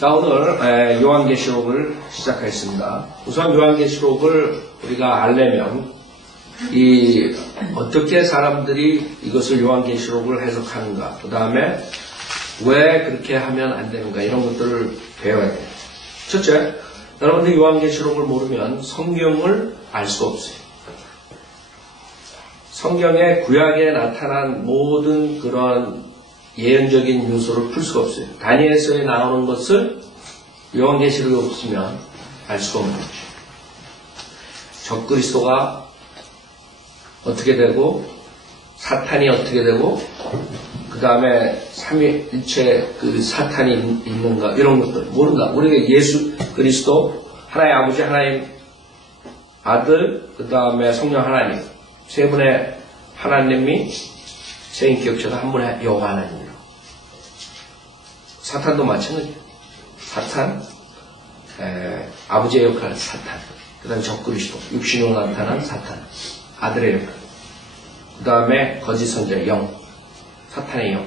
자, 오늘 요한계시록을 시작하겠습니다. 우선 요한계시록을 우리가 알려면 어떻게 사람들이 이것을 요한계시록을 해석하는가, 그 다음에 왜 그렇게 하면 안 되는가, 이런 것들을 배워야 돼요. 첫째, 여러분들 요한계시록을 모르면 성경을 알 수 없어요. 성경의 구약에 나타난 모든 그런 예언적인 요소를 풀 수가 없어요. 다니엘서에 나오는 것을 요한계시록이 없으면 알 수가 없는 거죠. 적그리스도가 어떻게 되고, 사탄이 어떻게 되고, 그 다음에 삼위일체 그 사탄이 있는가, 이런 것들 모른다. 우리가 예수 그리스도, 하나의 아버지, 하나의 아들, 그 다음에 성령 하나님, 세 분의 하나님이 세 인격체가 한 분의 여호와 하나님이에요. 사탄도 마찬가지예요. 사탄, 아버지의 역할 사탄, 그 다음에 적그리스도, 육신으로 나타난 사탄, 아들의 역할, 그 다음에 거짓 선자 영, 사탄의 영.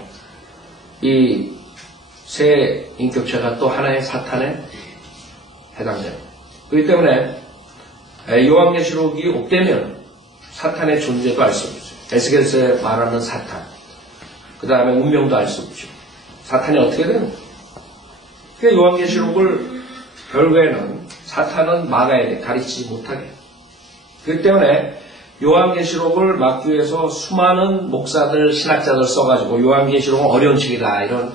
이 세 인격체가 또 하나의 사탄에 해당돼요. 그렇기 때문에 요한계시록이 없다면 사탄의 존재도 알 수 없어요. 에스겔서에 말하는 사탄, 그 다음에 운명도 알 수 없죠. 사탄이 어떻게 되는 거예요? 그러니까 요한계시록을 결국에는 사탄은 막아야 돼. 가르치지 못하게. 그렇기 때문에 요한계시록을 막기 위해서 수많은 목사들, 신학자들 써가지고 요한계시록은 어려운 책이다, 이런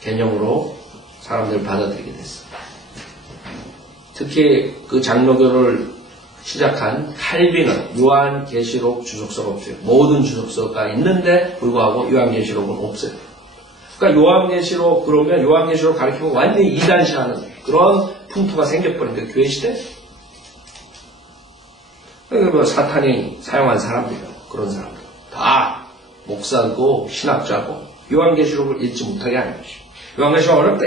개념으로 사람들을 받아들이게 됐어요. 특히 그 장로교를 시작한 칼빈은 요한계시록 주석서가 없어요. 모든 주석서가 있는데 불구하고 요한계시록은 없어요. 그러니까 요한계시록, 그러면 요한계시록 가르치면 완전히 이단시하는 그런 풍토가 생겨버리니까 교회 시대. 그러니까 뭐 사탄이 사용한 사람들이요. 그런 사람들. 다 목사고 신학자고 요한계시록을 읽지 못하게 하는 것이죠. 요한계시록 어렵다.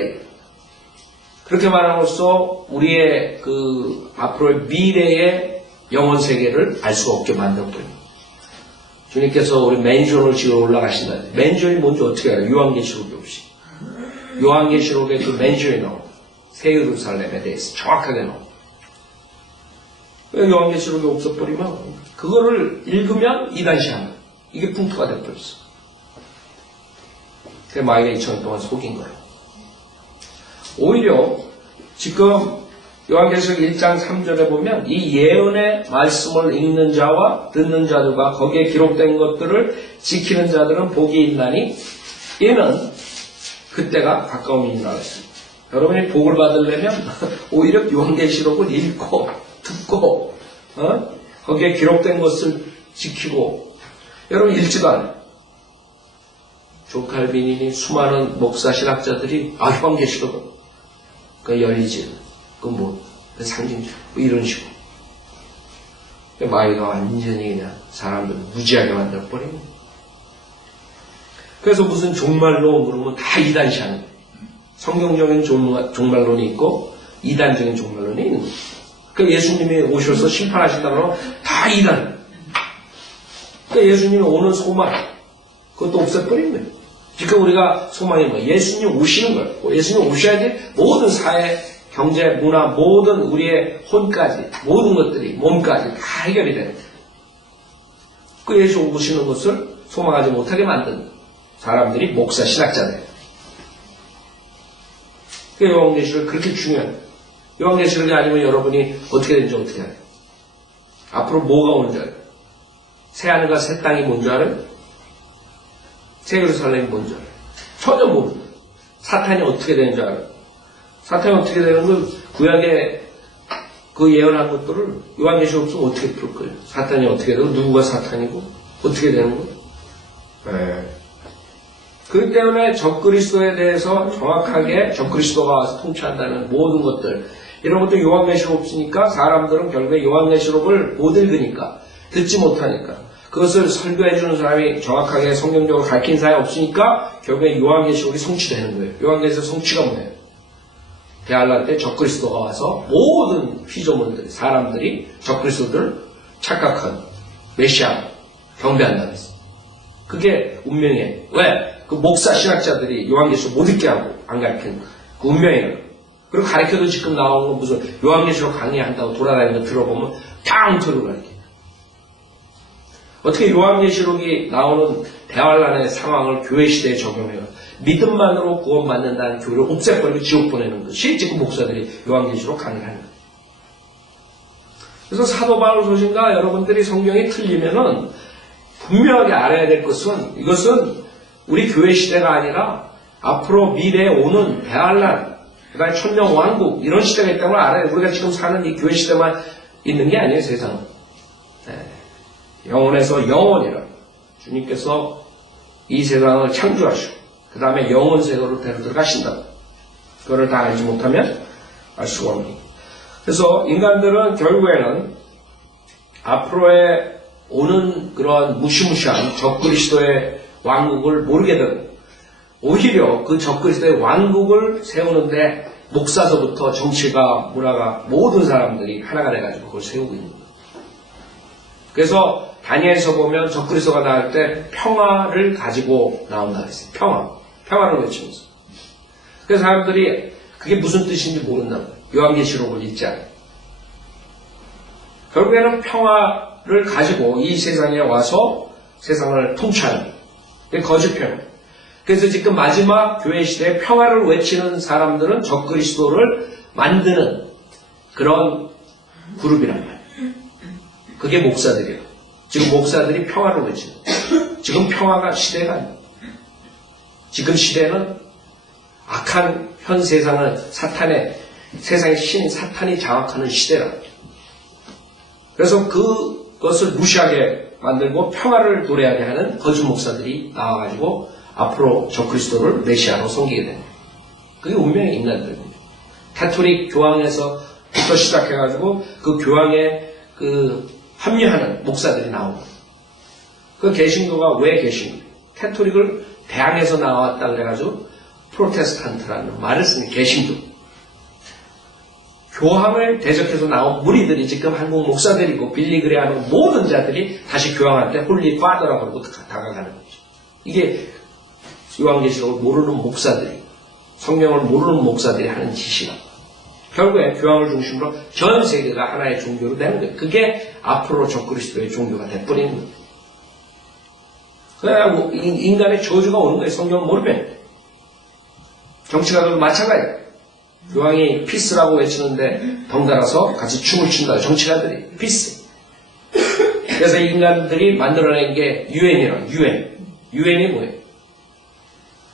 그렇게 말함으로써 우리의 그 앞으로의 미래의 영혼 세계를 알 수가 없게 만들어버립니다. 주님께서 우리 맨션을 지어 올라가신다. 맨션이 뭔지 어떻게 알아요? 요한계시록이 없이. 요한계시록에 그 맨션이 나옵니다. 새 예루살렘에 대해서 정확하게 나옵니다. 요한계시록이 없어버리면 그거를 읽으면 이단시합니다. 이게 풍토가 되어버렸어. 그게 마귀가 2000년 동안 속인 거예요. 오히려 지금 요한계시록 1장 3절에 보면 이 예언의 말씀을 읽는 자와 듣는 자들과 거기에 기록된 것들을 지키는 자들은 복이 있나니 이는 그때가 가까움이니라 했습니다. 여러분이 복을 받으려면 오히려 요한계시록을 읽고 듣고 거기에 기록된 것을 지키고, 여러분 읽지도 않아요. 존 칼빈이니 수많은 목사 신학자들이 요한계시록은 그 열리지, 그 상징적, 이런 식으로. 마귀가 완전히 그냥 사람들 무지하게 만들어버리고. 그래서 무슨 종말론 그러면 다 이단시하는 거예요. 성경적인 종말론이 있고 이단적인 종말론이 있는 거예요. 그러니까 예수님이 오셔서 심판하신다면 다 이단. 그러니까 예수님이 오는 소망, 그것도 없애버린 거예요. 그러니까 우리가 소망이 뭐예요? 예수님 오시는 거예요. 예수님 오셔야지 모든 사회, 경제, 문화, 모든 우리의 혼까지, 모든 것들이, 몸까지 다 해결이 되는 거예요. 그 예수 오시는 것을 소망하지 못하게 만든 사람들이 목사, 신학자들. 그 요한계시록 그렇게 중요해요. 요한계시록이 아니면 여러분이 어떻게 되는지 어떻게 알아요? 앞으로 뭐가 오는 줄 알아요? 새 하늘과 새 땅이 뭔 줄 알아요? 새 예루살렘이 뭔 줄 알아요? 전혀 모릅니다. 사탄이 어떻게 되는 줄 알아요? 사탄이 어떻게 되는 걸 구약에 그 예언한 것들을 요한계시록 없으면 어떻게 풀 거예요? 사탄이 어떻게 되고 누구가 사탄이고 어떻게 되는 거예요? 그렇기 때문에 적그리스도에 대해서 정확하게 적그리스도가 통치한다는 모든 것들, 이런 것도 요한계시록 없으니까 사람들은 결국에 요한계시록을 못 읽으니까, 듣지 못하니까, 그것을 설교해 주는 사람이 정확하게 성경적으로 가르친 사람이 없으니까 결국에 요한계시록이 성취되는 거예요. 요한계시록 성취가 뭐예요? 대할란 때 적그리스도가 와서 모든 피조물들, 사람들이 적그리스도를 착각한 메시아 경배한다는 거예요. 그게 운명이에요. 왜? 그 목사 신학자들이 요한계시록 못 읽게 하고 안 가르치는 그 운명이에요. 그리고 가르쳐도 지금 나온 거 무슨 요한계시록 강의한다고 돌아다니는 거 들어보면 다 엉터리로 가르쳐요. 어떻게 요한계시록이 나오는 대환란의 상황을 교회 시대에 적용해요. 믿음만으로 구원받는다는 교회를 없애버리고 지옥 보내는 것이 지금 목사들이 요한계시록 강의를 하는 거예요. 그래서 사도 바울 소신과 여러분들이 성경이 틀리면은 분명하게 알아야 될 것은 이것은 우리 교회 시대가 아니라 앞으로 미래에 오는 대환란, 그다음에 천년 왕국 이런 시대가 있다는 걸 알아야 우리가 지금 사는 이 교회 시대만 있는 게 아니에요. 세상은. 영원에서 영원이라 주님께서 이 세상을 창조하시고 그 다음에 영원 세계로 데려들어가신다. 그거를 다 알지 못하면 알 수가 없는. 그래서 인간들은 결국에는 앞으로의 오는 그런 무시무시한 적그리스도의 왕국을 모르게 되고 오히려 그 적그리스도의 왕국을 세우는데 목사서부터 정치가 문화가 모든 사람들이 하나가 돼가지고 그걸 세우고 있는 거예요. 그래서 다니엘서 보면 적그리스도가 나올 때 평화를 가지고 나온다 그랬어요. 평화를 외치면서. 그래서 사람들이 그게 무슨 뜻인지 모른다고 요한계시록을 읽지 않아요. 결국에는 평화를 가지고 이 세상에 와서 세상을 통치하는 그게 거짓 평화. 그래서 지금 마지막 교회 시대에 평화를 외치는 사람들은 적그리스도를 만드는 그런 그룹이란 말이에요. 그게 목사들이에요. 지금 목사들이 평화를 외치는 거예요. 지금 평화가 시대가 아니에요. 지금 시대는 악한 현 세상을 세상의 신 사탄이 장악하는 시대라. 그래서 그것을 무시하게 만들고 평화를 노래하게 하는 거짓 목사들이 나와가지고 앞으로 적그리스도를 메시아로 섬기게 됩니다. 그게 운명의 인간들입니다. 가톨릭 교황에서부터 시작해가지고 그 교황에 합류하는 목사들이 나옵니다. 그 개신교가 왜 개신교? 가톨릭을 대항해서 나왔다 그래가지고 프로테스탄트라는 말을 쓰는 개신교. 교황을 대적해서 나온 무리들이 지금 한국 목사들이고 빌리그레하는 모든 자들이 다시 교황한테 홀리 파더라고 그러고 다가가는 거죠. 이게 요한계시록을 모르는 목사들이, 성경을 모르는 목사들이 하는 짓이라. 결국에 교황을 중심으로 전 세계가 하나의 종교로 되는 거예요. 그게 앞으로 적그리스도의 종교가 돼버리는 거예요. 그래야 인간의 저주가 오는 거예요. 성경을 모르면. 정치가들도 마찬가지예요. 교황이 피스라고 외치는데 덩달아서 같이 춤을 춘다. 정치가들이 피스. 그래서 인간들이 만들어낸 게 유엔이라. 유엔이 뭐예요?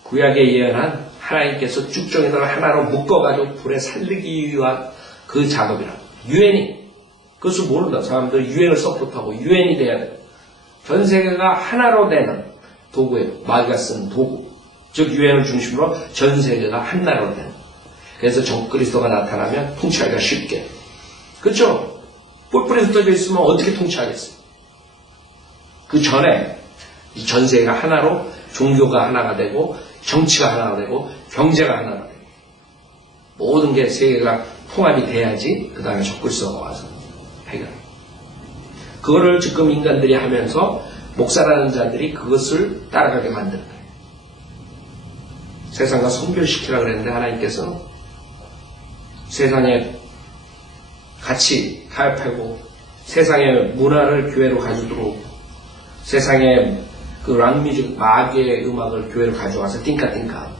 구약에 예언한 하나님께서 쭉정이들을 하나로 묶어가지고 불에 살리기 위한 그 작업이라. 유엔이. 그것을 모른다. 사람들 유엔을 서포트하고 유엔이 돼야 돼. 전 세계가 하나로 되는 도구예요. 마귀가 쓰는 도구. 즉 유엔을 중심으로 전 세계가 한 나라로 되는. 그래서 적그리스도가 나타나면 통치하기가 쉽게. 그렇죠? 뿔뿔이 흩어져 있으면 어떻게 통치하겠어요? 그 전에 이 전 세계가 하나로 종교가 하나가 되고 정치가 하나가 되고 경제가 하나가 되고 모든 게 세계가 통합이 돼야지 그 다음에 적그리스도가 와서 해결. 그거를 지금 인간들이 하면서 목사라는 자들이 그것을 따라가게 만드는 거예요. 세상과 성별시키라 그랬는데 하나님께서는 세상에 같이 타협하고 세상의 문화를 교회로 가지고 들어오고 세상의 그 락뮤직 마귀의 음악을 교회로 가져와서 띵까띵까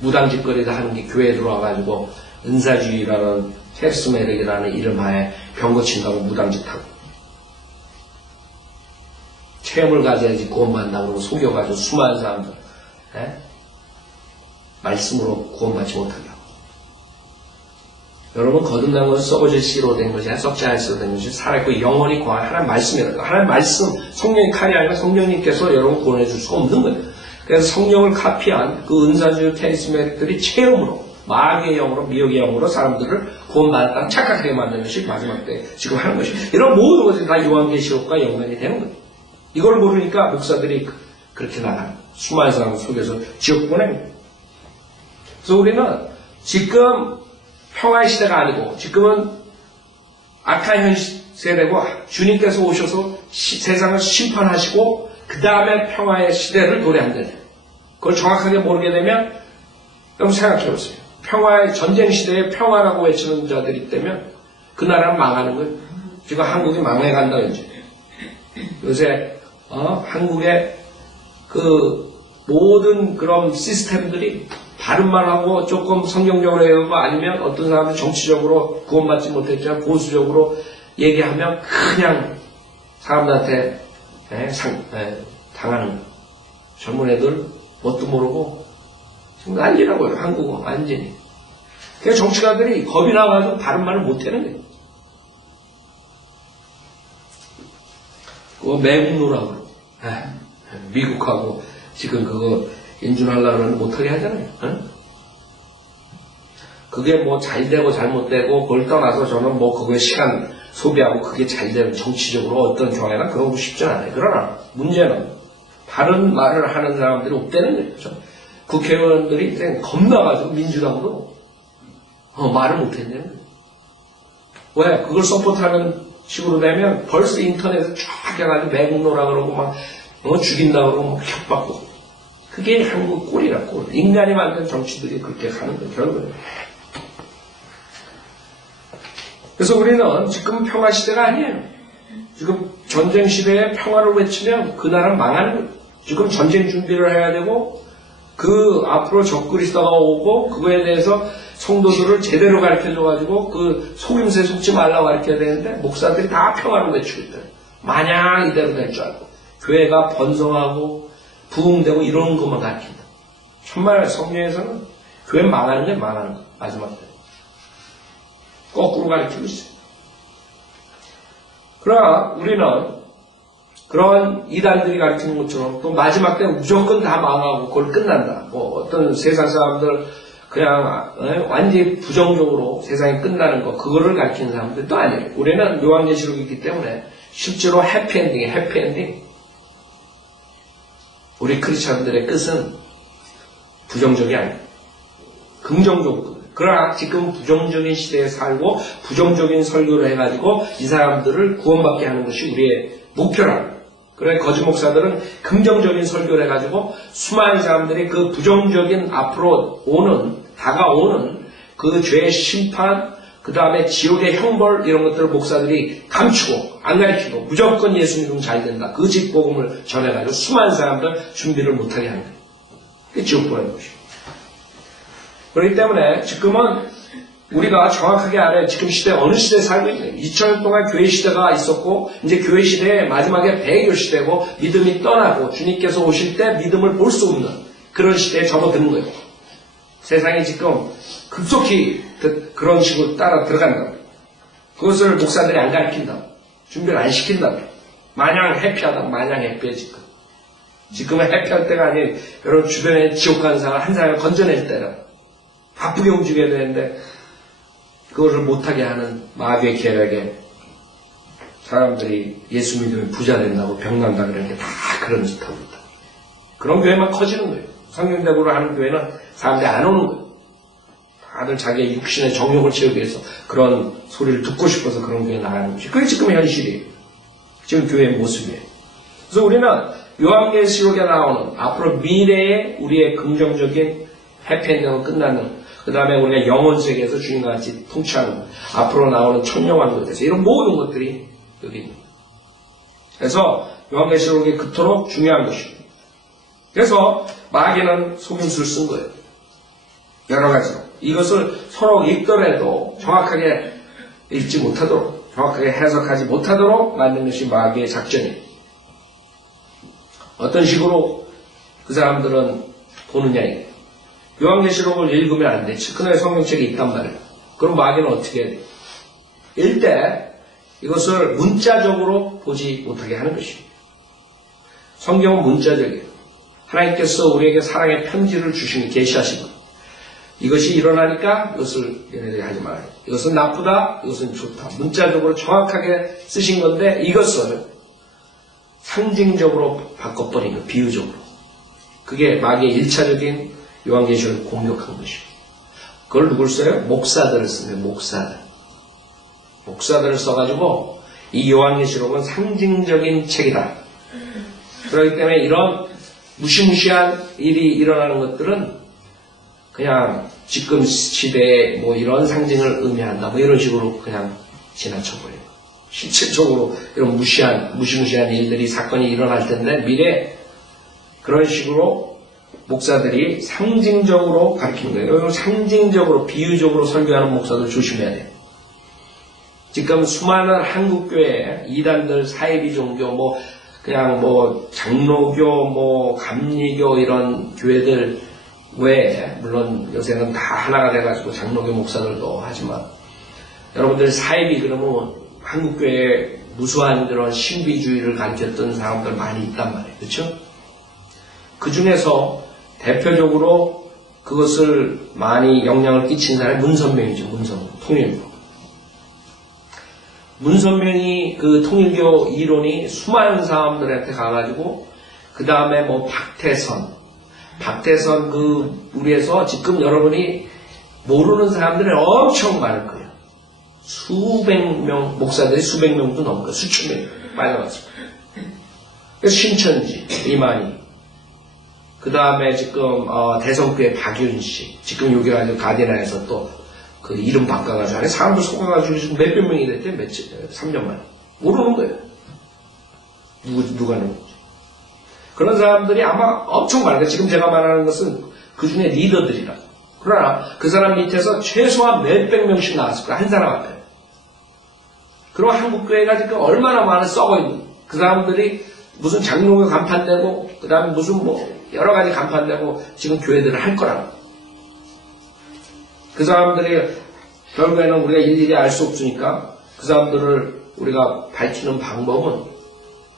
무당짓거리다 하는 게 교회에 들어와가지고 은사주의라는 헤르스메릭이라는 이름하에 병 고친다고 무당짓하고 체험을 가져야지 구원받는다고 그러고 속여가지고 수많은 사람들 말씀으로 구원받지 못하게 하고 여러분 거듭난 것은 썩어질 씨로 된 것이 아니라 썩지 않을 씨로 된 것이 살아있고 영원히 구한 하나님 말씀이라고. 하나님 말씀 성령이 칼이 아니라 성령님께서 여러분 구원해 줄 수가 없는 거예요. 그래서 성령을 카피한 그 은사주의 테니스맨들이 체험으로 마귀의 영으로 미혹의 영으로 사람들을 구원받았다는 착각하게 만드는 것이 마지막 때 지금 하는 것이에요. 이런 모든 것들이 다 요한계시록과 연관이 되는 거예요. 이걸 모르니까 목사들이 그렇게 나가는 수많은 사람을 속여서 지옥 보냅니다. 그래서 우리는 지금 평화의 시대가 아니고 지금은 악한 현 세대고 주님께서 오셔서 세상을 심판하시고 그 다음에 평화의 시대를 노래한다. 그걸 정확하게 모르게 되면 그럼 생각해보세요. 평화의, 전쟁 시대에 평화라고 외치는 자들이 있다면 그 나라는 망하는 거예요. 지금 한국이 망해간다, 이제. 요새, 한국의 그 모든 그런 시스템들이 발음만 하고 조금 성경적으로 얘기하고 아니면 어떤 사람은 정치적으로 구원받지 못했지만 보수적으로 얘기하면 그냥 사람들한테 당하는 거예요. 젊은 애들 뭣도 모르고 지금 난리라고요. 한국어 완전히. 그래서 정치가들이 겁이 나가지고 바른 말을 못하는 거예요. 그거 매국노라고 미국하고 지금 그거 인준하려고 하는데 못하게 하잖아요. 그게 뭐 잘되고 잘못되고 그걸 떠나서 저는 뭐 그거에 시간 소비하고 그게 잘되면 정치적으로 어떤 조항이나 그런 거 쉽지 않아요. 그러나 문제는 바른 말을 하는 사람들이 없다는 거죠. 국회의원들이 그냥 겁나가지고 민주당도 말을 못했냐는 거예요. 왜? 그걸 서포트하는 식으로 되면 벌써 인터넷에 쫙 해가지고 매국노라 그러고 막 죽인다 그러고 막 협박고. 그게 한국 꼴이라 꼴. 인간이 만든 정치들이 그렇게 가는 거예요. 결국은. 그래서 우리는 지금 평화 시대가 아니에요. 지금 전쟁 시대에 평화를 외치면 그 나라는 망하는 거예요. 지금 전쟁 준비를 해야 되고 그 앞으로 적그리스도가 오고 그거에 대해서 성도들을 제대로 가르쳐줘가지고 그 속임수에 속지 말라고 가르쳐야 되는데 목사들이 다 평화를 외치고 있다. 마냥 이대로 될 줄 알고 교회가 번성하고 부흥되고 이런 것만 가르친다. 정말 성경에서는 교회 망하는 게 망하는 거 마지막 때 거꾸로 가르치고 있어요. 그러나 우리는 그런 이단들이 가르치는 것처럼 또 마지막 때 무조건 다 망하고 그걸 끝난다. 뭐 어떤 세상 사람들 그냥 완전히 부정적으로 세상이 끝나는 거 그거를 가르치는 사람들도 아니에요. 우리는 요한계시록이 있기 때문에 실제로 해피엔딩이에요. 해피엔딩. 우리 크리스천들의 끝은 부정적이 아니에요. 긍정적으로. 그러나 지금 부정적인 시대에 살고 부정적인 설교를 해가지고 이 사람들을 구원받게 하는 것이 우리의 목표라는. 그래 거짓 목사들은 긍정적인 설교를 해가지고 수많은 사람들이 그 부정적인 앞으로 다가오는 그 죄의 심판, 그 다음에 지옥의 형벌 이런 것들을 목사들이 감추고 안 가르치고 무조건 예수 믿으면 잘 된다. 그 직복음을 전해가지고 수많은 사람들 준비를 못하게 하는 거예요. 그게 지옥 보내는 것이고. 그렇기 때문에 지금은 우리가 정확하게 알아야 지금 시대 어느 시대에 살고 있는 2000년 동안 교회 시대가 있었고 이제 교회 시대의 마지막에 배교 시대고 믿음이 떠나고 주님께서 오실 때 믿음을 볼 수 없는 그런 시대에 접어드는 거예요. 세상이 지금 급속히 그런 식으로 따라 들어간다. 그것을 목사들이 안 가르친다. 준비를 안 시킨다. 마냥 해피하다. 마냥 해피해 지금. 지금은 해피할 때가 아니에요. 여러분 주변에 지옥 가는 사람 한 사람을 건져낼 때라. 바쁘게 움직여야 되는데 그것을 못하게 하는 마귀의 계략에 사람들이 예수 믿으면 부자 된다고 병난다 그러는 게 다 그런 짓 하고 있다. 그런 교회만 커지는 거예요. 성경대보로 하는 교회는 사람들이 안 오는 거예요. 다들 자기의 육신의 정욕을 채우기 위해서 그런 소리를 듣고 싶어서 그런 교회에 나가는 것이. 그게 지금 현실이에요. 지금 교회의 모습이에요. 그래서 우리는 요한계시록에 나오는 앞으로 미래의 우리의 긍정적인 해피엔딩으로 끝나는 그 다음에 우리가 영혼 세계에서 주님과 같이 통치하는 앞으로 나오는 천년왕국에 대해서 이런 모든 것들이 여기 있는 거예요. 그래서 요한계시록이 그토록 중요한 것입니다. 그래서 마귀는 속임수를 쓴 거예요. 여러 가지로. 이것을 서로 읽더라도 정확하게 읽지 못하도록 정확하게 해석하지 못하도록 만든 것이 마귀의 작전이에요. 어떤 식으로 그 사람들은 보느냐 이게. 요한계시록을 읽으면 안 돼. 측근의 성경책이 있단 말이에요. 그럼 마귀는 어떻게 해야 돼? 읽되 이것을 문자적으로 보지 못하게 하는 것입니다. 성경은 문자적이에요. 하나님께서 우리에게 사랑의 편지를 주시니 계시하신 것. 이것이 일어나니까 이것을 얘네들이 하지 말아요. 이것은 나쁘다, 이것은 좋다. 문자적으로 정확하게 쓰신 건데 이것을 상징적으로 바꿔버린 거, 비유적으로. 그게 마귀의 1차적인 요한계시록을 공격한 것이고 그걸 누굴 써요? 목사들을 쓰는 목사들. 목사들을 써가지고 이 요한계시록은 상징적인 책이다. 그렇기 때문에 이런 무시무시한 일이 일어나는 것들은 그냥 지금 시대에 뭐 이런 상징을 의미한다 뭐 이런 식으로 그냥 지나쳐버려요. 실질적으로 이런 무시무시한 일들이 사건이 일어날 텐데 미래 그런 식으로 목사들이 상징적으로 가르치는 거예요. 상징적으로 비유적으로 설교하는 목사들 조심해야 돼요. 지금 수많은 한국교회 이단들 사이비 종교 뭐 그냥 뭐 장로교 뭐 감리교 이런 교회들 외에 물론 요새는 다 하나가 돼가지고 장로교 목사들도 하지만 여러분들 사이비 그러면 한국교회에 무수한 그런 신비주의를 가르쳤던 사람들 많이 있단 말이에요. 그렇죠? 그 중에서 대표적으로 그것을 많이 영향을 끼친 사람이 문선명이죠. 통일교. 문선명이 그 통일교 이론이 수많은 사람들한테 가가지고 그 다음에 뭐 박태선 그 무리에서 지금 여러분이 모르는 사람들이 엄청 많을 거예요. 수백 명 목사들이 수백 명도 넘을 거예요. 수천 명 빠져나왔습니다. 그래서 신천지 이만희 그 다음에 지금 대성교회 박윤식 지금 여기 가지고 가디나에서 또 그 이름 바꿔가지고 안에 사람들 속아가지고 지금 몇백 명이 됐대 3년 만에 모르는 거예요. 누가 누군지. 그런 사람들이 아마 엄청 많아요. 지금 제가 말하는 것은 그 중에 리더들이라. 그러나 그 사람 밑에서 최소한 몇백 명씩 나왔을 거야. 한 사람 앞에. 그리고 한국교회가 지금 얼마나 많은 썩어 있는 그 사람들이 무슨 장로교 간판되고 그 다음에 무슨 뭐 여러 가지 간판되고 지금 교회들을 할 거라고. 그 사람들이 결국에는 우리가 일일이 알 수 없으니까 그 사람들을 우리가 밝히는 방법은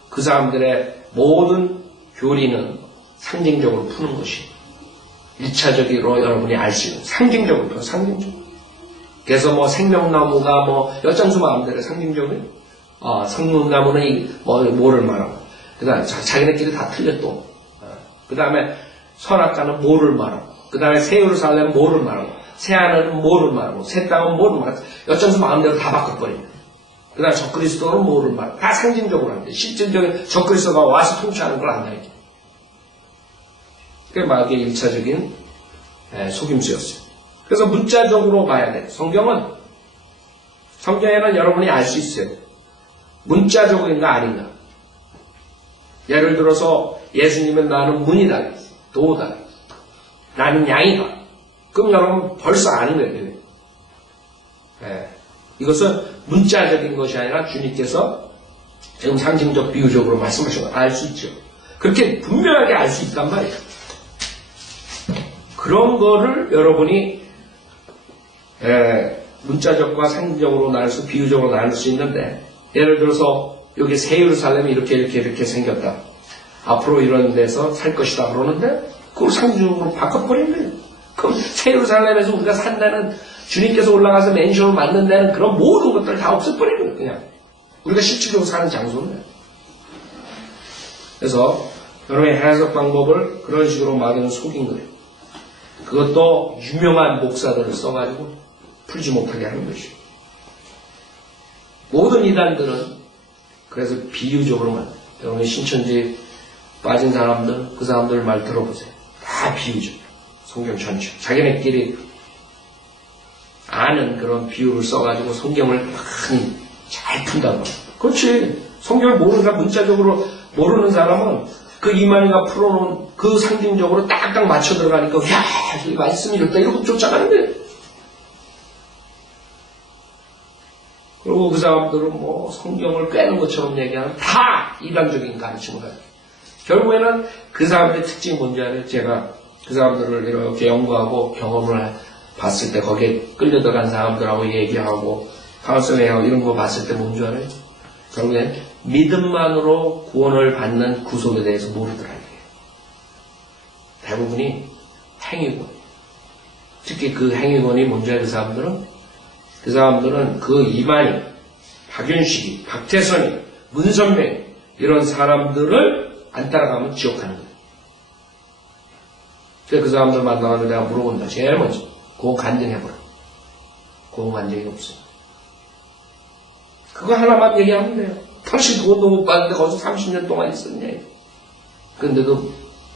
그 사람들의 모든 교리는 상징적으로 푸는 것이 1차적으로 여러분이 알 수 있는 상징적으로 푸는 상징적으로. 그래서 뭐 생명나무가 뭐 엿장수 마음대로 상징적으로 생명나무는 뭐를 말하고 그 다음에 자기네끼리 다 틀려 또 그 다음에 선악과는 뭐를 말하고 그 다음에 새 예루살렘은 뭐를 말하고 새 하늘은 뭐를 말하고 새 땅은 뭐를 말하고 엿장수 마음대로 다 바꿔버립니다. 그 다음에 적그리스도는 뭐를 말하고 다 상징적으로 합니다. 실질적인 적그리스도가 와서 통치하는 걸 안 알죠. 그게 마귀의 1차적인 속임수였어요. 그래서 문자적으로 봐야 돼요. 성경에는 여러분이 알 수 있어요. 문자적인가 아닌가. 예를 들어서 예수님은 나는 문이다. 도다. 나는 양이다. 그럼 여러분 벌써 아는 거예요. 이것은 문자적인 것이 아니라 주님께서 지금 상징적 비유적으로 말씀하신 걸 알 수 있죠. 그렇게 분명하게 알 수 있단 말이에요. 그런 거를 여러분이 문자적과 상징적으로 나눌 수, 비유적으로 나눌 수 있는데 예를 들어서 여기 새 예루살렘이 이렇게 생겼다. 앞으로 이런 데서 살 것이다 그러는데 그걸 상징적으로 바꿔버린 거예요. 그럼 새 예루살렘에서 우리가 산다는 주님께서 올라가서 맨션을 만든 데는 그런 모든 것들을 다 없애버리는 거예요. 그냥 우리가 실질적으로 사는 장소는. 그래서 여러분의 해석 방법을 그런 식으로 마귀는 속인 거예요. 그것도 유명한 목사들을 써가지고 풀지 못하게 하는 것이죠. 모든 이단들은 그래서 비유적으로만 여러분의 신천지 빠진 사람들 그 사람들 말 들어보세요. 다 비유죠. 성경 전체 자기네끼리 아는 그런 비유를 써가지고 성경을 많이 잘 푼다고. 그렇지. 성경을 모르는 사람, 문자적으로 모르는 사람은 그 이만희가 풀어놓은 그 상징적으로 딱딱 맞춰 들어가니까 야, 이 말씀이 이렇다 이러고 쫓아가는데. 그리고 그 사람들은 뭐 성경을 꿰는 것처럼 얘기하는 다 이단적인 가르침을 가지고. 결국에는 그 사람들의 특징이 뭔지 알아요? 제가 그 사람들을 이렇게 연구하고 경험을 봤을 때 거기에 끌려들어간 사람들하고 얘기하고 카운슬링하고 이런 거 봤을 때 뭔지 알아요? 결국엔 믿음만으로 구원을 받는 구속에 대해서 모르더라고요. 대부분이 행위권. 특히 그 행위권이 뭔지 알아요? 그 사람들은 그 이만희, 박윤식이, 박태선이, 문선명 이런 사람들을 안 따라가면 지옥 가는 거예요. 그래서 그 사람들 만나가지고 내가 물어본다. 제일 먼저 그거 간증해보라. 그거 간 적이 없어. 그거 하나만 얘기하면 돼요. 당신 그것도 못 봤는데 거기서 30년 동안 있었냐. 근데도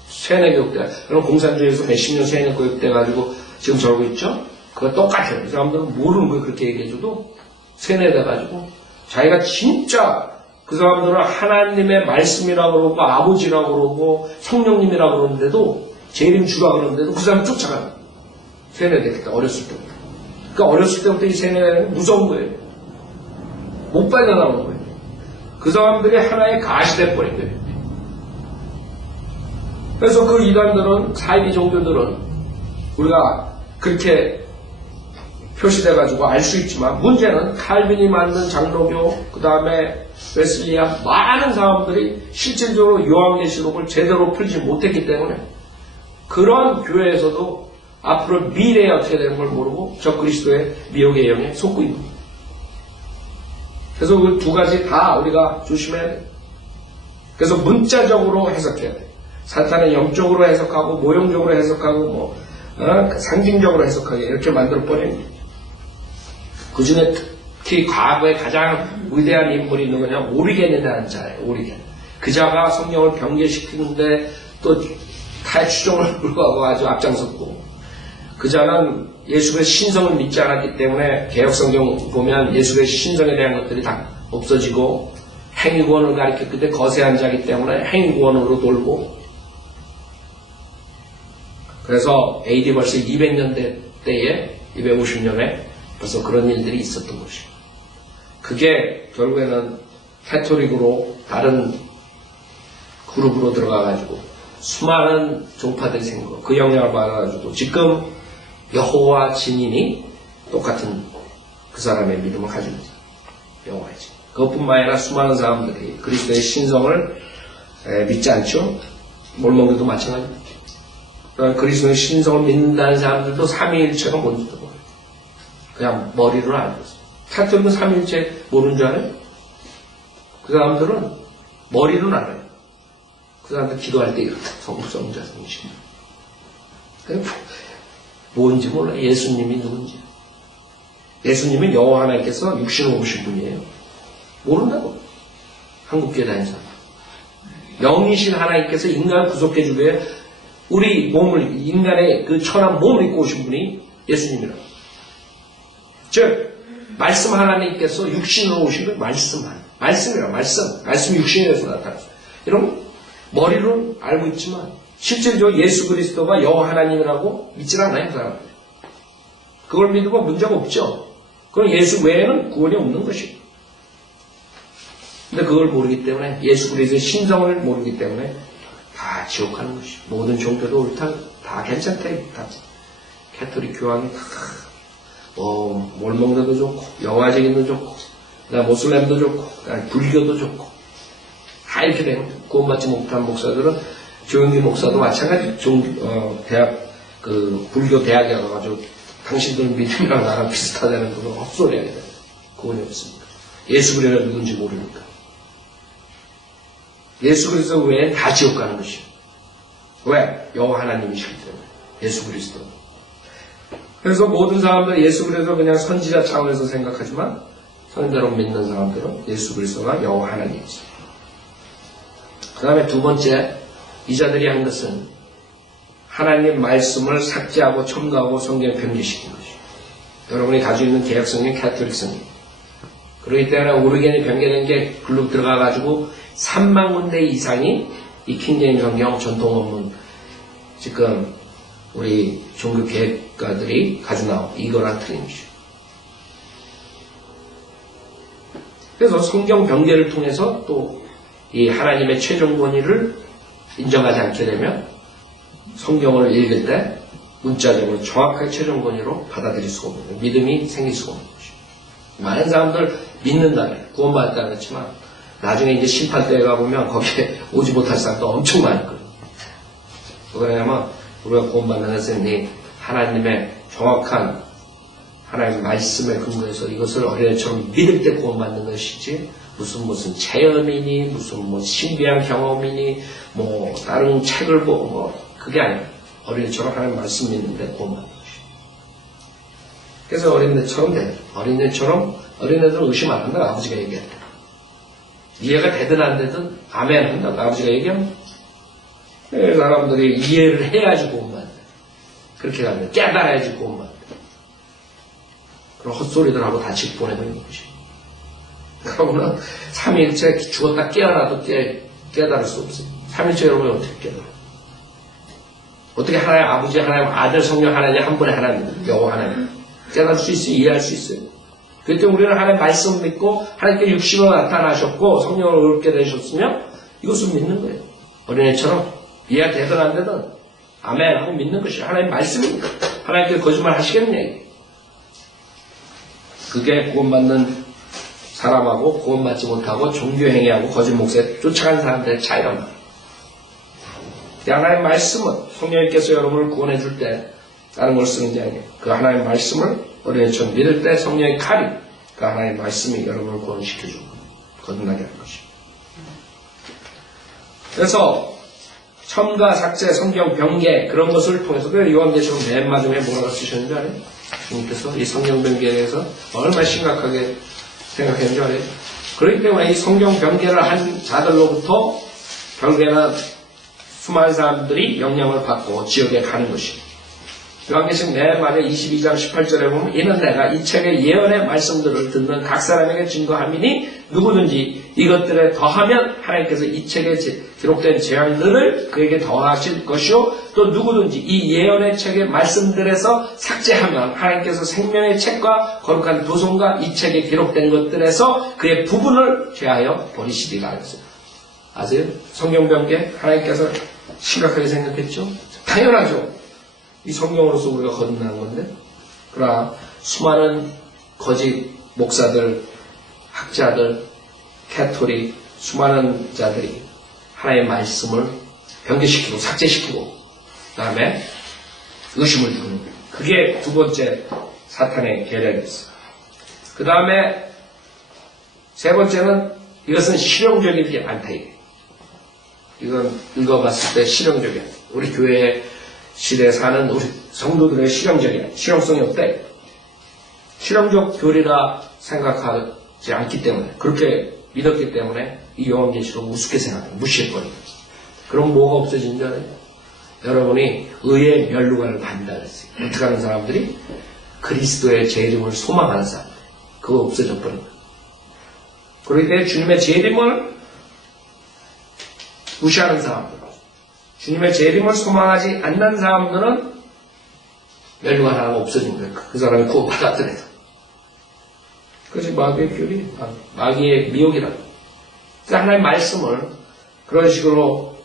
세뇌 교육대, 그럼 공산주의에서 몇십 년 세뇌 교육돼 가지고 지금 저러고 있죠? 그거 똑같아요. 이 사람들은 모르는 거예요. 그렇게 얘기해줘도 세뇌돼가지고 자기가 진짜 그 사람들은 하나님의 말씀이라고 그러고 아버지라고 그러고 성령님이라고 그러는데도 제 이름 주라고 그러는데도 그 사람 쫓아가요. 세뇌됐겠다. 어렸을 때부터. 그러니까 어렸을 때부터 이 세뇌가 무서운 거예요. 못 빠져나오는 거예요. 그 사람들이 하나의 가시 돼버린 거예요. 그래서 그 이단들은 사이비 종교들은 우리가 그렇게 표시돼가지고 알 수 있지만 문제는 칼빈이 만든 장로교 그 다음에 웨슬리안 많은 사람들이 실질적으로 요한계시록을 제대로 풀지 못했기 때문에 그런 교회에서도 앞으로 미래에 어떻게 되는 걸 모르고 적그리스도의 미혹의 영에 속고 있는 거예요. 그래서 그 두 가지 다 우리가 조심해야 돼요. 그래서 문자적으로 해석해야 돼요. 사탄은 영적으로 해석하고 모형적으로 해석하고 상징적으로 해석하게 이렇게 만들어 버립니다. 그 중에 특히 과거에 가장 위대한 인물이 있는 거냐 오리겐이라는 자예요. 오리겐. 그 자가 성경을 변개시키는데 또 탈추종을 불구하고 아주 앞장섰고 그 자는 예수의 신성을 믿지 않았기 때문에 개혁성경 보면 예수의 신성에 대한 것들이 다 없어지고 행위구원을 가리켰기 때문에 거세한 자이기 때문에 행위구원으로 돌고 그래서 AD 벌써 200년대 때에 250년에 벌써 그런 일들이 있었던 것이고 그게 결국에는 캐토릭으로 다른 그룹으로 들어가가지고 수많은 종파들이 생긴 거 그 영향을 받아가지고 지금 여호와 증인이 똑같은 그 사람의 믿음을 가지고 있어요. 여호와의 증인. 그것뿐만 아니라 수많은 사람들이 그리스도의 신성을 믿지 않죠. 몰몬교도 마찬가지입니다. 그리스도의 신성을 믿는다는 사람들도 삼위일체가 뭔지도 모르고 그냥 머리로 알고 있어요. 카톨릭은 삼위일체 모르는 줄 알아요? 그 사람들은 머리로는 알아요. 그 사람들 기도할 때 이렇게 성자 성신 뭔지 몰라. 예수님이 누군지. 예수님은 여호와 하나님께서 육신으로 오신 분이에요. 모른다고. 한국교회 다니는 사람. 영이신 하나님께서 인간을 구속해 주기 위해 우리 몸을 인간의 그 천한 몸을 입고 오신 분이 예수님이라고. 즉 말씀 하나님께서 육신으로 오신 건 말씀이라 말씀 육신에서 나타났어요. 이런 머리로 알고 있지만 실질적으로 예수 그리스도가 여호와 하나님이라고 믿질 않아요, 사람들. 그걸 믿으면 문제가 없죠. 그건 예수 외에는 구원이 없는 것이고. 근데 그걸 모르기 때문에 예수 그리스도의 신성을 모르기 때문에 다 지옥하는 것이고 모든 종교도 옳다, 다 괜찮다, 다 캐토릭 교황이 몰몬교도 좋고 여호와적인도 좋고 모슬렘도 좋고 불교도 좋고 다 이렇게 되는 거예요. 구원받지 못한 목사들은 조영기 목사도 마찬가지 대학 불교 대학에 가가지고 당신들 믿음이랑 나랑 비슷하다는 그런 헛소리 하게 돼요. 구원이 없습니다. 예수 그리스도가 누군지 모르니까. 예수 그리스도 외엔 다 지옥 가는 것이에요. 왜? 여호와 하나님이시기 때문에. 예수 그리스도. 그래서 모든 사람들 예수 그리스도 그냥 선지자 차원에서 생각하지만 성대로 믿는 사람들은 예수 그리스도가 여호와 하나님이세요. 그 다음에 두 번째 이 자들이 한 것은 하나님 말씀을 삭제하고 첨가하고 성경에 변개시킨 것이에요. 여러분이 가지고 있는 개혁성경, 캐톨릭 성경. 그렇기 때문에 오리겐이 변개된 게 글로 들어가가지고 3만 군데 이상이 이 킹제임 성경 전통 원문 지금 우리 종교 개혁가들이 가지고 나온 이거랑 틀린 것이에요. 그래서 성경 변개를 통해서 또 이 하나님의 최종 권위를 인정하지 않게 되면 성경을 읽을 때 문자적으로 정확하게 최종 권위로 받아들일 수가 없는 거예요. 믿음이 생길 수가 없는 것이죠. 많은 사람들 믿는다며 구원받았다고 했지만 나중에 이제 심판대에 가보면 거기에 오지 못할 사람도 엄청 많을 거예요. 왜냐하면 우리가 구원받는 것은 하나님의 정확한 하나님의 말씀에 근거해서 이것을 어린애처럼 믿을 때 구원받는 것이지 무슨 체험이니 무슨 신비한 경험이니 다른 책을 보고 그게 아니에요. 어린애처럼 하나님 말씀 믿는데 구원받는 것이에요. 그래서 어린애처럼 돼요. 어린애들은 의심 안 한다고 아버지가 얘기할 때. 이해가 되든 안 되든 아멘 한다고 아버지가 얘기하면 사람들이 이해를 해야지 구원받는 거예요. 그렇게 가면 깨달아야지 구원받는다. 그런 헛소리들하고 다 집보내고 있는 것이. 그러면은 삼위일체 죽었다 깨어나도 깨달을 수 없어요. 삼위일체 여러분이 어떻게 깨달아요? 어떻게 하나님 아버지, 하나님 아들, 성령 하나님 한 분의 하나님, 여호와 하나님 깨달을 수 있어요? 이해할 수 있어요? 그때 우리는 하나님 말씀 믿고 하나님께 육신으로 나타나셨고 성령을 얻게 되셨으며 이것을 믿는 거예요. 어린애처럼 이해가 되든 안 되든 아멘 하고 믿는 것이 하나님 말씀입니다. 하나님께 거짓말 하시겠네. 그게 구원받는 사람하고 구원받지 못하고 종교행위하고 거짓 목사에 쫓아간 사람들의 차이란 말이에요. 하나님 말씀은 성령님께서 여러분을 구원해 줄 때 다른 걸 쓰는 게 아니에요. 그 하나님 말씀을 어린애처럼 믿을 때 성령의 칼이 그 하나님 말씀이 여러분을 구원시켜주고 거듭나게 하는 것입니다. 그래서 첨가, 삭제, 성경 변개 그런 것을 통해서 그 요한계시록 맨 마지막에 뭐라고 쓰셨는지 알아요? 주님께서 이 성경 변개에 대해서 얼마나 심각하게 생각했는지 알아요? 그렇기 때문에 이 성경 변개를 한 자들로부터 결국에는 수많은 사람들이 영향을 받고 지역에 가는 것입니다. 요한계시록 맨 말에 22장 18절에 보면 이는 내가 이 책의 예언의 말씀들을 듣는 각 사람에게 증거함이니 누구든지 이것들에 더하면 하나님께서 이 책에 기록된 재앙들을 그에게 더하실 것이요 또 누구든지 이 예언의 책의 말씀들에서 삭제하면 하나님께서 생명의 책과 거룩한 두 손과 이 책에 기록된 것들에서 그의 부분을 제하여 버리시리라 했어요. 아세요? 성경 변개 하나님께서 심각하게 생각했죠? 당연하죠. 이 성경으로서 우리가 거듭나는 건데, 그러나 수많은 거짓 목사들, 학자들, 캐토릭, 수많은 자들이 하나님의 말씀을 변개시키고 삭제시키고 그 다음에 의심을 두는 거예요. 그게 두 번째 사탄의 계략이었어요. 그 다음에 세 번째는 이것은 실용적이지 않다. 이건 읽어봤을 때 실용적이야. 우리 교회 시대에 사는 우리 성도들의 실용성이 없대. 실용적 교리라 생각하지 않기 때문에 그렇게 믿었기 때문에 이 요한계시록 우습게 생각해요. 무시해버려요. 그럼 뭐가 없어진 줄 알아요? 여러분이 의의 멸류관을 받는다 그랬어요. 어떻게 하는 사람들이? 그리스도의 재림을 소망하는 사람들. 그거 없어져 버린 거예요. 그렇기 때문에 주님의 재림을 무시하는 사람들, 주님의 재림을 소망하지 않는 사람들은 멸류관 하나가 없어진 거예요. 그 사람이 구원받았더라도. 그것이 마귀의 교리, 마귀의 미혹이다. 그러니까 하나님의 말씀을 그런 식으로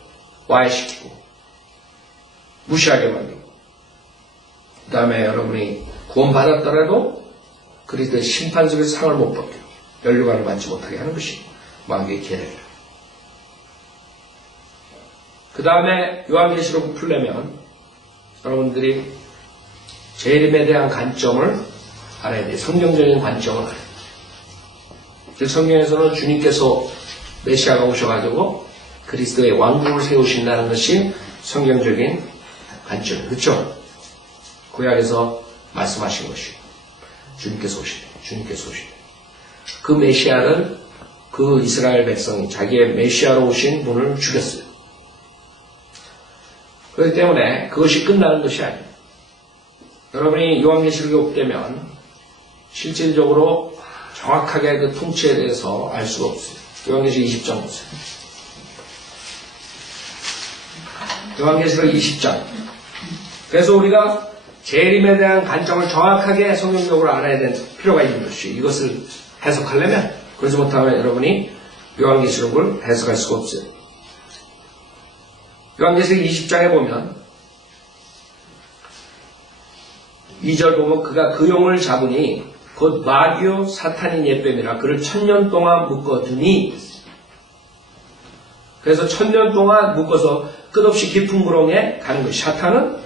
와해시키고 무시하게 만들고 그 다음에 여러분이 구원받았더라도 그리스도의 심판 속에서 상을 못 받게 멸류관을 받지 못하게 하는 것이 마귀의 계략이다. 그 다음에 요한계시록을 풀려면 여러분들이 재림에 대한 관점을 알아야 돼요. 성경적인 관점을 알아야 돼요. 즉 성경에서는 주님께서 메시아가 오셔가지고 그리스도의 왕국을 세우신다는 것이 성경적인 관점이에요. 그렇죠? 구약에서 말씀하신 것이에요. 주님께서 오시대. 주님께서 오시대. 그 메시아는 그 이스라엘 백성이 자기의 메시아로 오신 분을 죽였어요. 그렇기 때문에 그것이 끝나는 것이 아니에요. 여러분이 요한계시록에 없다면 실질적으로 정확하게 그 통치에 대해서 알 수가 없어요. 요한계시록 20장 보세요. 요한계시록 20장. 그래서 우리가 재림에 대한 관점을 정확하게 성경적으로 알아야 되는 필요가 있는 것이 이것을 해석하려면 그러지 못하면 여러분이 요한계시록을 해석할 수가 없어요. 요한계시록 20장에 보면 2절 보면 그가 그 용을 잡으니 곧 마귀요 사탄인 옛뱀이라 그를 1000년 동안 묶어두니 그래서 1000년 동안 묶어서 끝없이 깊은 구렁에 가는 것이 사탄은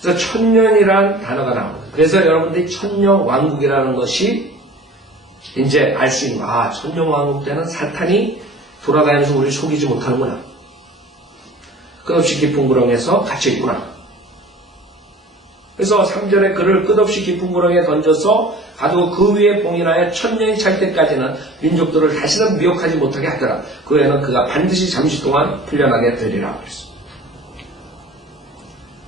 그래서 1000년이라는 단어가 나옵니다. 그래서 여러분들이 천년왕국이라는 것이 이제 알 수 있는 거야. 천년왕국 때는 사탄이 돌아다니면서 우리를 속이지 못하는구나. 끝없이 깊은 구렁에서 갇혀있구나. 그래서 3절에 그를 끝없이 깊은 구렁에 던져서 가두고 그 위에 봉인하여 1000년이 찰 때까지는 민족들을 다시는 미혹하지 못하게 하더라. 그 후에는 그가 반드시 잠시 동안 풀려나게 되리라 그랬습니다.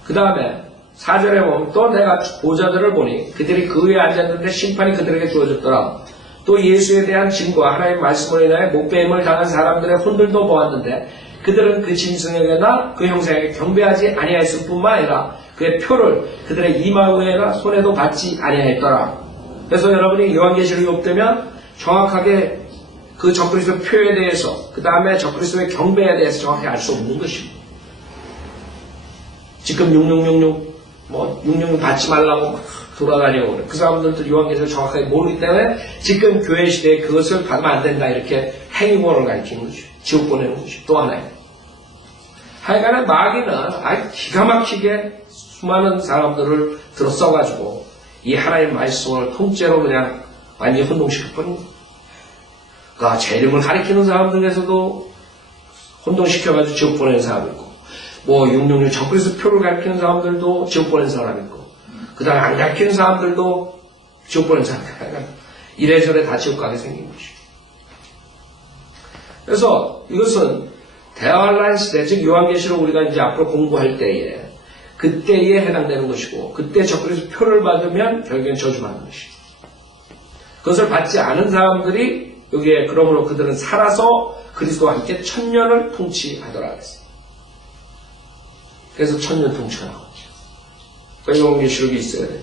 그 다음에 4절에 보면 또 내가 보좌들을 보니 그들이 그 위에 앉았는데 심판이 그들에게 주어졌더라. 또 예수에 대한 증거와 하나님의 말씀으로 인하여 목배임을 당한 사람들의 혼들도 보았는데 그들은 그 짐승에게나 그 형상에게 경배하지 아니하였을 뿐만 아니라 그의 표를 그들의 이마 위에나 손에도 받지 아니하였더라. 그래서 여러분이 요한계시록이 옵되면 정확하게 그 적그리스도 표에 대해서 그 다음에 적그리스도의 경배에 대해서 정확히 알 수 없는 것입니다. 지금 666 받지 말라고 막 돌아다니고 그래. 그 사람들도 요한계시록을 정확하게 모르기 때문에 지금 교회 시대에 그것을 받으면 안 된다 이렇게 행위권을 가리키는 거죠. 지옥 보내는 거죠. 또 하나예요. 하여간에 마귀는 아주 기가 막히게 수많은 사람들을 들어써가지고 이 하나님의 말씀을 통째로 그냥 완전히 혼동시킬 뿐입니다. 그러니까 재림을 가리키는 사람들 중에서도 혼동시켜가지고 지옥 보내는 사람이 있고 666 적그리스도 표를 가리키는 사람들도 지옥 보내는 사람이 있고 그 다음에 안 가리키는 사람들도 지옥 보내는 사람이 있고 이래저래 다 지옥 가게 생긴 것이죠. 그래서 이것은 대환란 시대, 즉 요한계시록 우리가 이제 앞으로 공부할 때에 그때에 해당되는 것이고 그때 적그리스도 표를 받으면 결국엔 저주받는 것이죠. 그것을 받지 않은 사람들이 여기에 그러므로 그들은 살아서 그리스도와 함께 천년을 통치하더라 그랬어요. 그래서 천년 통치가 나오죠. 그러니까 요한계시록이 있어야 돼요.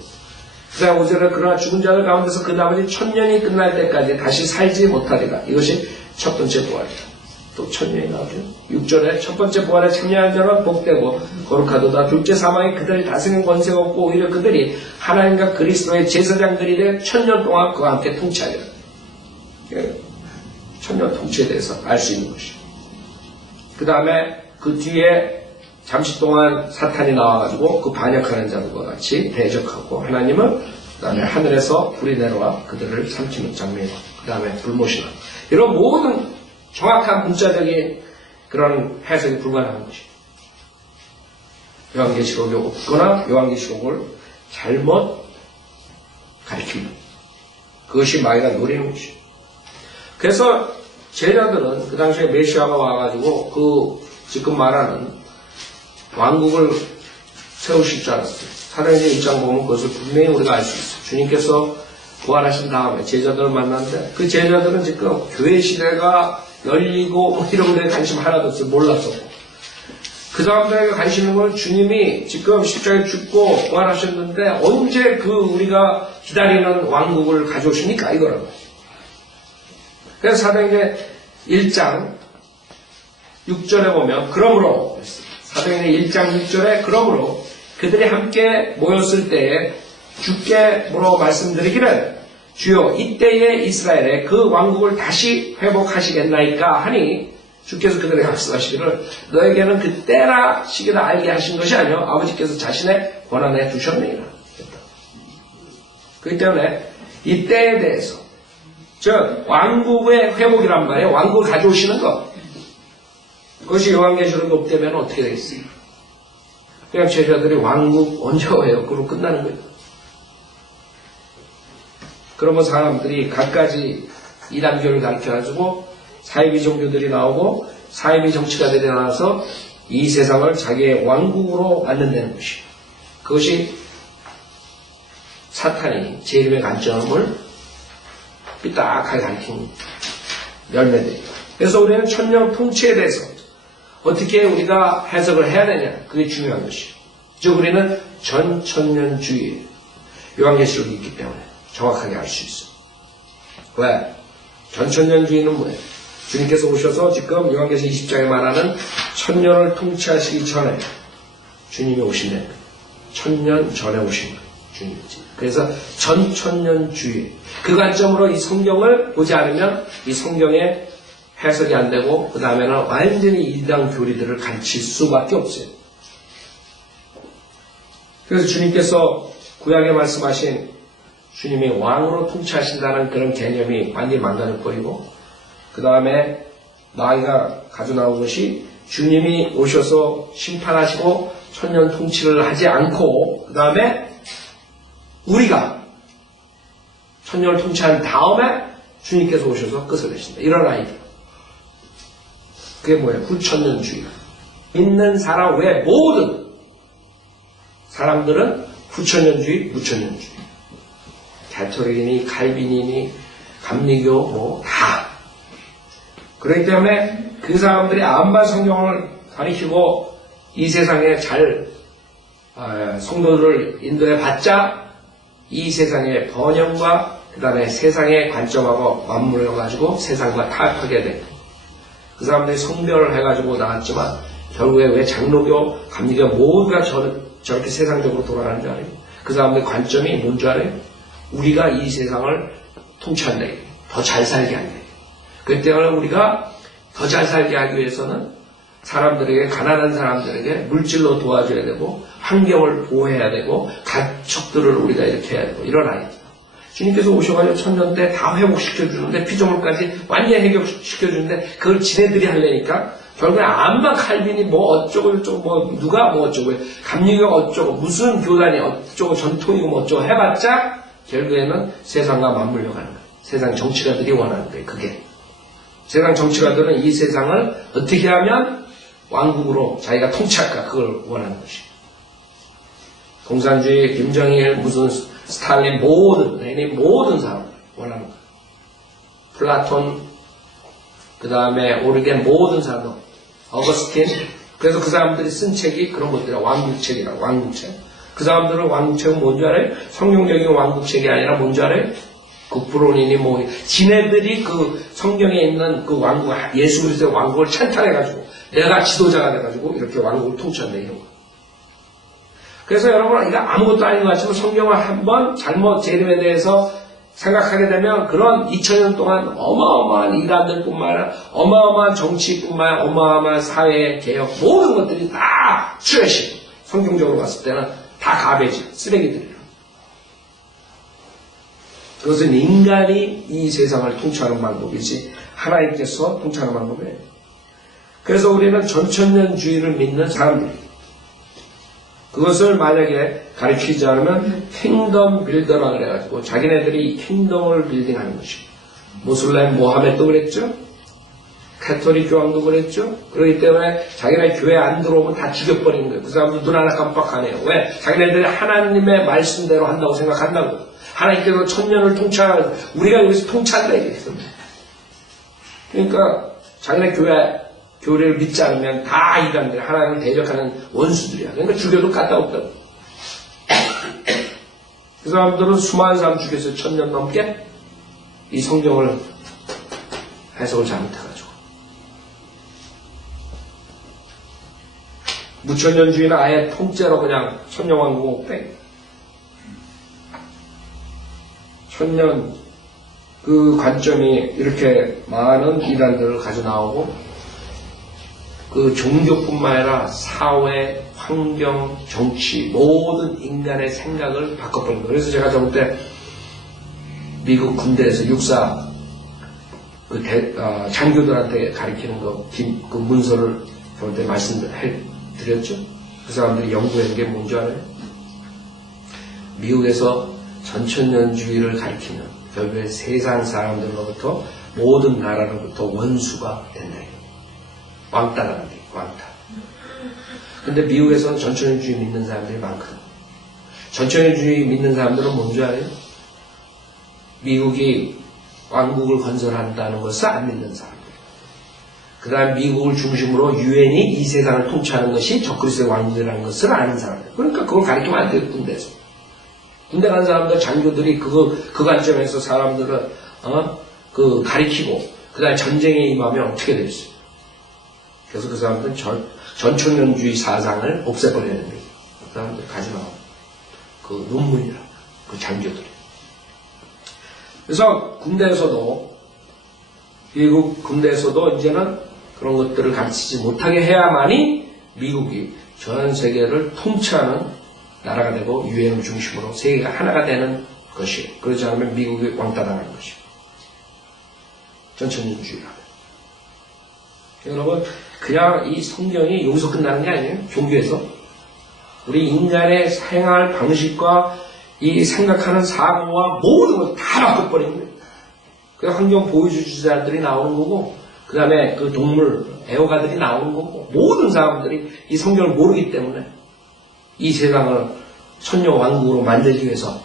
그 다음 5절에 그러나 죽은 자들 가운데서 그 나머지 천년이 끝날 때까지 다시 살지 못하리라. 이것이 첫 번째 부활이다. 또 천년이 나오죠. 6절에 첫 번째 부활에 참여한 자는 복되고 거룩하도다. 둘째 사망이 그들을 다스리는 권세가 없고 오히려 그들이 하나님과 그리스도의 제사장들이 돼 천년 동안 그와 함께 통치하리라. 천년 통치에 대해서 알 수 있는 것이죠. 그 다음에 그 뒤에 잠시 동안 사탄이 나와가지고 그 반역하는 자들과 같이 대적하고 하나님은 그 다음에 하늘에서 불이 내려와 그들을 삼키는 장면이고 그 다음에 불못이나 이런 모든 정확한 문자적인 그런 해석이 불가능한 것입니다. 요한계시록이 없거나 요한계시록을 잘못 가르칩니다. 그것이 마귀가 노리는 것입니다. 그래서 제자들은 그 당시에 메시아가 와가지고 그 지금 말하는 왕국을 세우실 줄 알았어요. 사도행전 1장 보면 그것을 분명히 우리가 알 수 있어요. 주님께서 부활하신 다음에 제자들을 만났는데 그 제자들은 지금 교회 시대가 열리고 이런 데에 관심 하나도 없어요. 몰랐었고 그 사람들에게 관심 있는 건 주님이 지금 십자가에 죽고 부활하셨는데 언제 그 우리가 기다리는 왕국을 가져오십니까? 이거라고. 그래서 사도행전 1장 6절에 보면 그러므로 사도행전 1장 6절에 그러므로 그들이 함께 모였을 때에 주께 물어 말씀드리기를 주여 이때에 이스라엘의 그 왕국을 다시 회복하시겠나이까 하니 주께서 그들에게 말씀하시기를 너에게는 그 때나 시기를 알게 하신 것이 아니요 아버지께서 자신의 권한에 두셨느니라. 그렇기 때문에 이 때에 대해서 즉 왕국의 회복이란 말이에요. 왕국을 가져오시는 것. 그것이 요한계시록이 없다면 어떻게 되겠어요? 그냥 제자들이 왕국 언제 와요? 그러고 끝나는 거예요. 그러면 사람들이 갖가지 이단교를 가르쳐가지고 사이비 종교들이 나오고 사이비 정치가들이 나와서 이 세상을 자기의 왕국으로 만든다는 것이에요. 그것이 사탄이 재림의 관점을 삐딱하게 가리킨 열매들이에요. 그래서 우리는 천년 통치에 대해서 어떻게 우리가 해석을 해야 되냐 그게 중요한 것이에요. 즉 우리는 전천년주의 요한계시록이 있기 때문에 정확하게 알 수 있어요. 왜? 전천년주의는 뭐예요? 주님께서 오셔서 지금 요한계시록 20장에 말하는 천년을 통치하시기 전에 주님이 오신다는 거예요. 천년 전에 오신 거예요. 주님이지. 그래서 전천년주의 그 관점으로 이 성경을 보지 않으면 이 성경의 해석이 안 되고 그 다음에는 완전히 이단 교리들을 가르칠 수밖에 없어요. 그래서 주님께서 구약에 말씀하신 주님이 왕으로 통치하신다는 그런 개념이 완전히 망가져버리고 그 다음에 마귀가 가져나온 것이 주님이 오셔서 심판하시고 천년 통치를 하지 않고 그 다음에 우리가 천년을 통치한 다음에 주님께서 오셔서 끝을 내신다. 이런 아이디어. 그게 뭐예요? 불천년주의. 믿는 사람 외 모든 사람들은 후천년주의, 무천년주의. 가톨릭이니 칼빈이니 감리교 뭐 다. 그렇기 때문에 그 사람들이 암만 성경을 가리키고 이 세상에 잘 성도들을 인도해 봤자 이 세상의 번영과 그 다음에 세상의 관점하고 맞물려가지고 세상과 타협하게 돼. 그 사람들이 성별을 해가지고 나왔지만 결국에 왜 장로교, 감리교 모두가 저렇게 세상적으로 돌아가는 줄 알아요? 그 사람들의 관점이 뭔 줄 알아요? 우리가 이 세상을 통치한다. 더 잘 살게 한다. 그렇기 때문에 우리가 더 잘 살게 하기 위해서는 사람들에게, 가난한 사람들에게 물질로 도와줘야 되고 환경을 보호해야 되고 가축들을 우리가 이렇게 해야 되고 이런 아이죠. 주님께서 오셔가지고 천년 때 다 회복시켜주는데 피조물까지 완전히 해결시켜주는데 그걸 지네들이 하려니까 결국에 암만 칼빈이 뭐 어쩌고 저쩌고 뭐 누가 뭐 어쩌고 감리교가 어쩌고 무슨 교단이 어쩌고 전통이고 뭐 어쩌고 해봤자 결국에는 세상과 맞물려 가는 거예요. 세상 정치가들이 원하는 거예요. 그게. 세상 정치가들은 이 세상을 어떻게 하면 왕국으로 자기가 통치할까 그걸 원하는 것이에요. 공산주의, 김정일, 무슨 스탈린 모든 사람 원하는 거예요. 플라톤, 그 다음에 오르겐 모든 사람들, 어거스틴. 그래서 그 사람들이 쓴 책이 그런 것들이야. 왕국책이라고, 왕국책. 그 사람들은 왕국책은 뭔지 알아요? 성경적인 왕국책이 아니라 뭔지 알아요? 국부론이니 뭐 지네들이 그 성경에 있는 그 왕국, 예수 그리스도의 왕국을 찬탈해가지고 내가 지도자가 돼가지고 이렇게 왕국을 통치한다 이런 거. 그래서 여러분 이거 아무것도 아닌 것 같지만 성경을 한번 잘못 재림에 대해서 생각하게 되면 그런 2000년 동안 어마어마한 이단들뿐만 아니라 어마어마한 정치뿐만 아니라 어마어마한 사회 개혁 모든 것들이 다 트래시. 성경적으로 봤을 때는 다 가베지, 쓰레기들이에요. 그것은 인간이 이 세상을 통치하는 방법이지 하나님께서 통치하는 방법이에요. 그래서 우리는 전천년주의를 믿는 사람들이에요. 그것을 만약에 가르치지 않으면 킹덤 빌더라 그래가지고 자기네들이 킹덤을 빌딩하는 것이에요. 모슬렘 모하메도 그랬죠. 가톨릭 교황도 그랬죠. 그렇기 때문에 자기네 교회 안 들어오면 다 죽여버리는 거예요. 그 사람들 눈 하나 깜빡하네요. 왜? 자기네들이 하나님의 말씀대로 한다고 생각한다고. 하나님께서 천년을 통치하고 우리가 여기서 통치한다 이랬어요. 그러니까 자기네 교회를 믿지 않으면 다 이단들, 하나님을 대적하는 원수들이야. 그러니까 죽여도 까다없다고. 그 사람들은 수많은 사람 죽였어요. 1000년 넘게. 이 성경을 해석을 잘못해가지고. 무천년주의는 아예 통째로 그냥 천년왕국 땡. 천년 그 관점이 이렇게 많은 이단들을 가져 나오고 그 종교뿐만 아니라 사회, 환경, 정치 모든 인간의 생각을 바꿔버린 거예요. 그래서 제가 저번 때 미국 군대에서 육사 그 장교들한테 가르치는 그 문서를 저번 때 말씀드렸죠. 그 사람들이 연구한 게 뭔지 알아요? 미국에서 전천년주의를 가리키면 결국에 세상 사람들로부터 모든 나라로부터 원수가 된다. 왕따라는 게 왕따. 근데 미국에서는 전천년주의 믿는 사람들이 많거든. 전천년주의 믿는 사람들은 뭔지 알아요? 미국이 왕국을 건설한다는 것을 안 믿는 사람들. 그 다음 미국을 중심으로 유엔이 이 세상을 통치하는 것이 적그리스도의 왕국이라는 것을 아는 사람들. 그러니까 그걸 가르치면 안 돼요, 군대에서. 군대 간 사람들, 장교들이 그 관점에서 사람들을, 가리키고, 그 다음에 전쟁에 임하면 어떻게 되겠어요? 그래서 그 사람들은 전천년주의 사상을 없애버려야 됩니다. 그 사람들 가지 마. 그 논문이라, 그 장교들이. 그래서 군대에서도, 미국 군대에서도 이제는 그런 것들을 가르치지 못하게 해야만이 미국이 전 세계를 통치하는 나라가 되고 유엔을 중심으로 세계가 하나가 되는 것이에요. 그렇지 않으면 미국이 왕따당하는 것이에요. 전천년주의라. 여러분 그냥 이 성경이 여기서 끝나는 게 아니에요. 종교에서 우리 인간의 생활 방식과 이 생각하는 사고와 모든 걸 다 바꿔버리는 거예요. 그 환경 보호주의자들이 나오는 거고 그 다음에 그 동물 애호가들이 나오는 거고 모든 사람들이 이 성경을 모르기 때문에 이 세상을 천녀왕국으로 만들기 위해서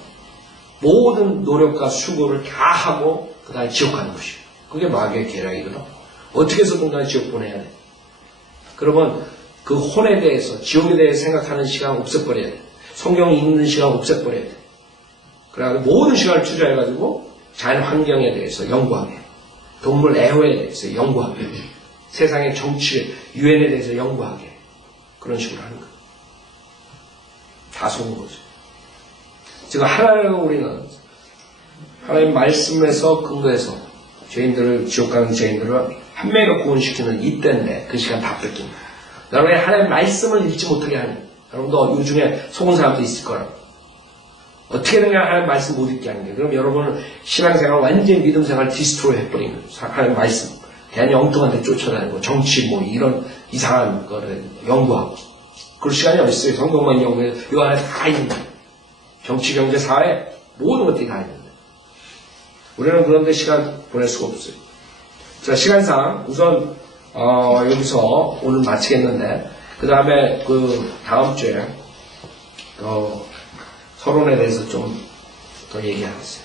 모든 노력과 수고를 다 하고 그 다음에 지옥 가는 것이에요. 그게 마귀의 계략이거든. 어떻게 해서든 간에 지옥 보내야 돼. 그러면 그 혼에 대해서, 지옥에 대해서 생각하는 시간 없애버려야 돼. 성경 읽는 시간 없애버려야 돼. 그래가지고 모든 시간을 투자해가지고 자연 환경에 대해서 연구하게, 동물 애호에 대해서 연구하게, 세상의 정치, 유엔에 대해서 연구하게, 그런 식으로 하는 거예요. 다 속은 거죠. 지금 하나님은 우리는 하나님 말씀에서 근거해서 죄인들을, 지옥 가는 죄인들을 한 명이가 구원시키는 이때인데 그 시간 다 뺏깁니다. 여러분이 하나님 말씀을 읽지 못하게 하는, 여러분도 요즘에 속은 사람도 있을 거라고. 어떻게든 하나님 말씀 못 읽게 하는 게, 그럼 여러분은 신앙생활, 완전히 믿음생활 디스트로이 해버리는 거예요. 하나님 말씀. 괜히 엉뚱한 데 쫓아다니고, 정치 뭐 이런 이상한 거를 연구하고. 그럴 시간이 어딨어요. 성경만 연구해서 이 안에 다 있는 거예요. 정치, 경제, 사회, 모든 것들이 다 있는 거예요. 우리는 그런데 시간 보낼 수가 없어요. 자, 시간상 우선 여기서 오늘 마치겠는데, 그 다음에 그 다음 주에 서론에 대해서 좀 더 얘기하겠어요.